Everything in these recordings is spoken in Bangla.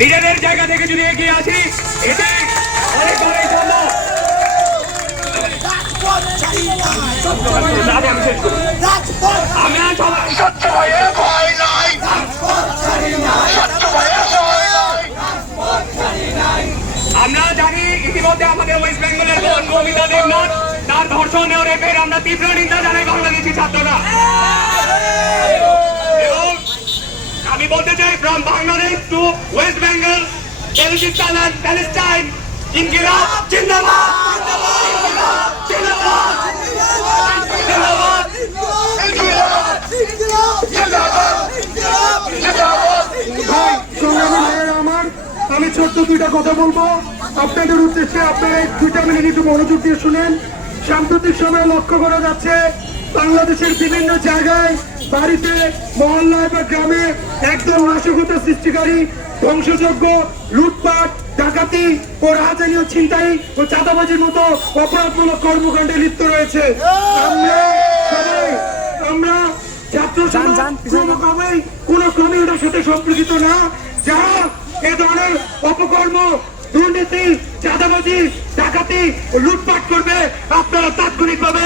নিজেদের জায়গা থেকে যদি এগিয়ে আসি এটি অনেক অনেক সম্ভব। আমরা সবাই আমরা জানি ইতিমধ্যে আমাদের ওয়েস্ট বেঙ্গলের মমিতা দেবনাথ তার ধর্ষণ ও রেপের আমরা তীব্র নিন্দা জানাই বাংলাদেশি ছাত্ররা। এবং আমি বলতে চাই from Bangladesh to West Bengal, Balochistan and Palestine, ইনকিলাব জিন্দাবাদ, জিন্দাবাদ, জিন্দাবাদ, আমি ছোট্ট দুইটা কথা বলবো আপনাদের উদ্দেশ্যে। আপনারা এই 2 মিনিট একটু মনোযোগ দিয়ে শুনেন। সাম্প্রতিক সময়ে লক্ষ্য করা যাচ্ছে বাংলাদেশের বিভিন্ন জায়গায়, বাড়িতে, মহল্লায় বা গ্রামে একদম নাশকতা সৃষ্টিকারী, ধ্বংসযজ্ঞ, লুটপাট, ডাকাতি ও রাহাজানি ও ছিনতাই ও চাঁদাবাজির মতো অপরাধমূলক কর্মকাণ্ডে লিপ্ত রয়েছে। আমরা ছাত্র সমাজ কোনো ক্রমে এটার সাথে সম্পর্কিত না। যারা এ ধরনের অপকর্ম, দুর্নীতি, চাঁদাবাজি, ডাকাতি ও লুটপাট করবে আপনারা তাৎক্ষণিকভাবে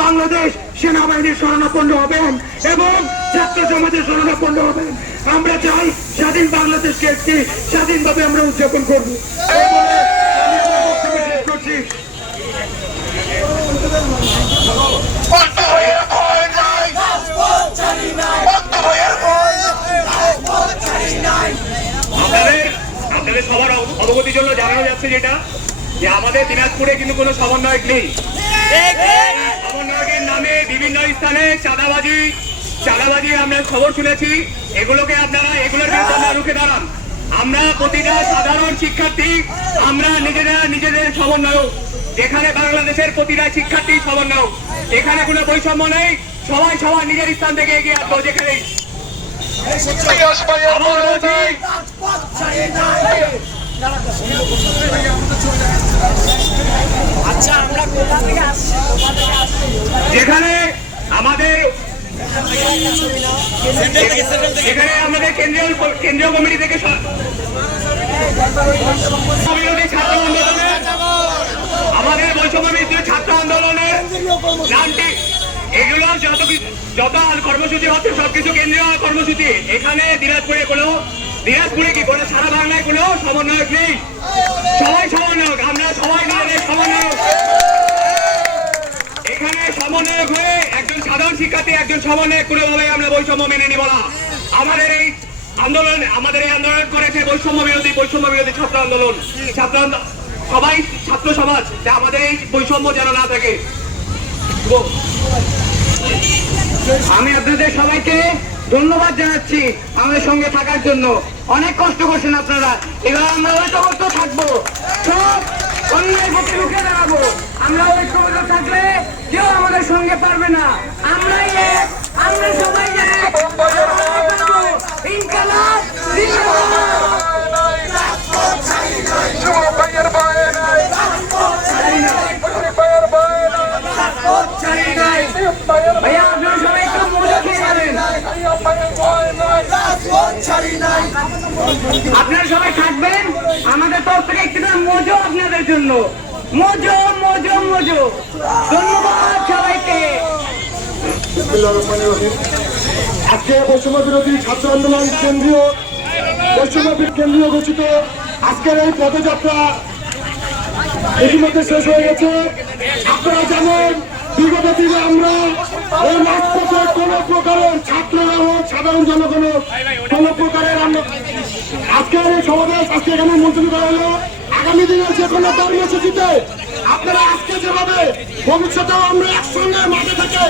বাংলাদেশ সেনাবাহিনীর শরণাপন্ন হবেন এবং ছাত্র সমাজের শরণাপন্ন হবেন। আমরা চাই স্বাধীন বাংলাদেশকে একটি স্বাধীনভাবে আমরা উদযাপন করবো। আপনাদের সবার অবগতির জন্য জানানো যাচ্ছে যেটা যে আমাদের দিনাজপুরে কিন্তু কোনো সমন্বয়ক নেই। সমন্বয়কের নামে বিভিন্ন স্থানে চাঁদাবাজি আমরা খবর শুনেছি। এগুলোকে আপনারা এগুলোর বিরুদ্ধে রুখে দাঁড়ান। আমরা প্রতিটা সাধারণ শিক্ষার্থী আমরা নিজেদের সমন্বয়ক, যেখানে বাংলাদেশের প্রতিটা শিক্ষার্থী সমন্বয়ক, এখানে কোনো বৈষম্য নেই। সবাই নিজের স্থান থেকে এগিয়ে আসবো। যেখানে যেখানে আমাদের কেন্দ্রীয় কমিটি থেকে ছাত্র আন্দোলনের, আমাদের বৈষম্য বিরোধী ছাত্র আন্দোলনের নামটি, এগুলো যত কর্মসূচি হচ্ছে সবকিছু কেন্দ্রীয় কর্মসূচি। এখানে দিনাজপুরে কি কোনো সারা বাংলায় কোনো সমন্বয়ক নেই। সবাই সমন্বয়ক, আমরা সবাই নিজেদের সমন্বয়ক। এখানে সমন্বয়ক হয়ে একজন সাধারণ শিক্ষার্থী, একজন সমন্বয়ক কোনোভাবে আমরা বৈষম্য মেনে নিব না। আমাদের এই আন্দোলন করেছে বৈষম্য বিরোধী ছাত্র আন্দোলন, সবাই ছাত্র সমাজ, যা আমাদের এই বৈষম্য যেন না থাকে। আমি আপনাদের সবাইকে ধন্যবাদ জানাচ্ছি আমাদের সঙ্গে থাকার জন্য। অনেক কষ্ট করছেন আপনারা। এবার আমরা ঐক্যবদ্ধ থাকবো, সব অন্যায় পক্ষে রুখে দাঁড়াবো। আমরা ঐক্যবদ্ধ থাকলে কেউ আমাদের সঙ্গে পারবে না। আমরাই এক, আমরা সবাই এক। ইনকিলাব ভাইয়া, আপনারা সবাই একটু মজা খেয়ে যাবেন। আপনারা সবাই থাকবেন, আমাদের তরফ থেকে একটু মজো আপনাদের জন্য। মজো মজো মজো। ধন্যবাদ সবাইকে। আজকে বৈষম্য বিরোধী ছাত্র আন্দোলন কেন্দ্রীয় ঘোষিত আজকের এই পদযাত্রা ইতিমধ্যে শেষ হয়ে গেছে। আপনারা জানেন বিগত দিনে আমরা এই রাজপথে কোন প্রকারের ছাত্ররা হোক, সাধারণ জনগণ হোক, কোন প্রকারের আমরা আজকের এই সমাবেশ আজকে এখানে মুলতবি করা হলো। আগামী দিনে যে কোনো কর্মসূচিতে আপনারা আজকে যেভাবে ভবিষ্যতেও আমরা একসঙ্গে মাঠে থেকে